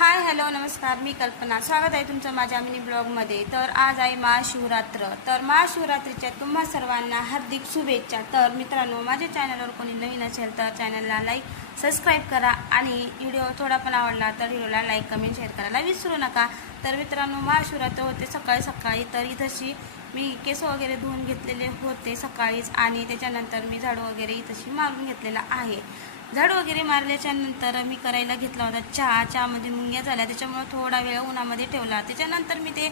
Hi hello नमस्कार, मी कल्पना. स्वागत आहे तुमचं माझ्या मिनी ब्लॉगमध्ये. तर आज आहे महाशिवरात्र. तर महाशिवरात्रीच्या तुम्हा सर्वांना हार्दिक शुभेच्छा. तर मित्रांनो, माझ्या चॅनलवर कोणी नवीन असेल तर चॅनलला लाईक सबस्क्राईब करा आणि व्हिडिओ थोडा पण आवडला तर व्हिडिओला लाईक कमेंट शेअर करायला विसरू नका. तर मित्रांनो, महाशिवरात्र होते सकाळी सकाळी. तर इथंशी मी केस वगैरे धुवून घेतलेले होते सकाळीच आणि त्याच्यानंतर मी झाडू वगैरे इथंशी मारून घेतलेला आहे. झाडू वगैरे मारल्याच्या नंतर मी करायला घेतला होता चहामध्ये मुंग्या झाल्या, त्याच्यामुळे थोडा वेळ उन्हामध्ये ठेवला. त्याच्यानंतर मी ते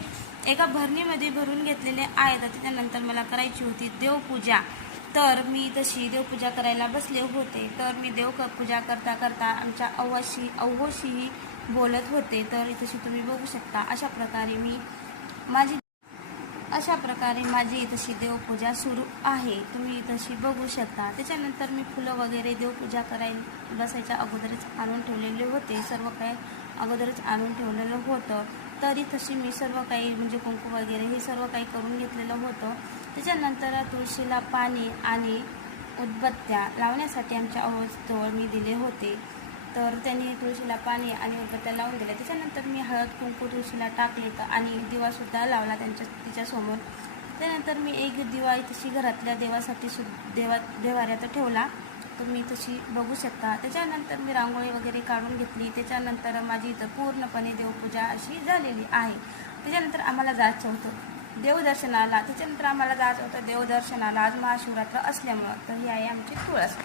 एका भरणीमध्ये भरून घेतलेले आहेत. त्याच्यानंतर मला करायची होती देवपूजा. तर मी तशी देवपूजा करायला बसले होते. तर मी देवपूजा करता करता आमच्या अव्वशीही बोलत होते. तर तशी तुम्ही बघू शकता अशा प्रकारे माझी तशी देवपूजा सुरू आहे. तुम्ही तशी बघू शकता. त्याच्यानंतर मी फुलं वगैरे देवपूजा करायला बसायच्या अगोदरच आणून ठेवलेले होते. सर्व काही अगोदरच आणून ठेवलेलं होतं. तरी तशी मी सर्व काही म्हणजे कुंकू वगैरे हे सर्व काही करून घेतलेलं होतं. त्याच्यानंतर तुळशीला पाणी आणि उदबत्त्या लावण्यासाठी आमच्या अवजवळ मी दिले होते. तर त्यांनी तुळशीला पाणी आणि उदबत्त्या लावून दिल्या. त्याच्यानंतर मी हळद कुंकू तुळशीला टाकले आणि दिवासुद्धा लावला तिच्यासमोर. त्यानंतर मी एक दिवा तशी घरातल्या देवासाठी देवाऱ्यात ठेवला. तुम्ही तशी बघू शकता. त्याच्यानंतर मी रांगोळी वगैरे काढून घेतली. त्याच्यानंतर माझी इथं पूर्णपणे देवपूजा अशी झालेली आहे. त्याच्यानंतर आम्हाला जायचं होतं देवदर्शनाला. आज महाशिवरात्र असल्यामुळं. तर ही आहे आमची तुळस.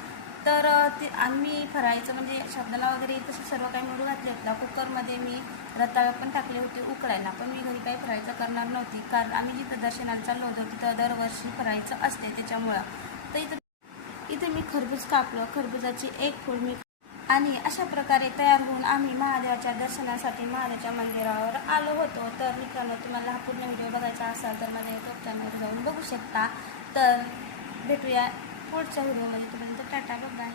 तर ते आम्ही फराळीचं म्हणजे साबुदाणा वगैरे तसं सर्व काही मिळून घातले होता. कुकरमध्ये मी रताळं पण टाकले होते उकळायला. पण मी घरी काही फराळीचं करणार नव्हती, कारण आम्ही जिथं दर्शनाला चाललो होतो तिथं दरवर्षी फराळीचं असते त्याच्यामुळं. तर इथे मी खरबूज कापलं. खरबुजाची एक फूल मी आणि अशा प्रकारे तयार होऊन आम्ही महादेवाच्या दर्शनासाठी महादेवाच्या मंदिरावर आलो होतो. तर मित्रांनो, तुम्हाला हा पूर्ण व्हिडिओ बघायचा असाल तर माझ्या यूट्यूब चॅनलवर जाऊन बघू शकता. तर भेटूया पुढच्या व्हिडिओमध्ये. तोपर्यंत टाटा, बाय.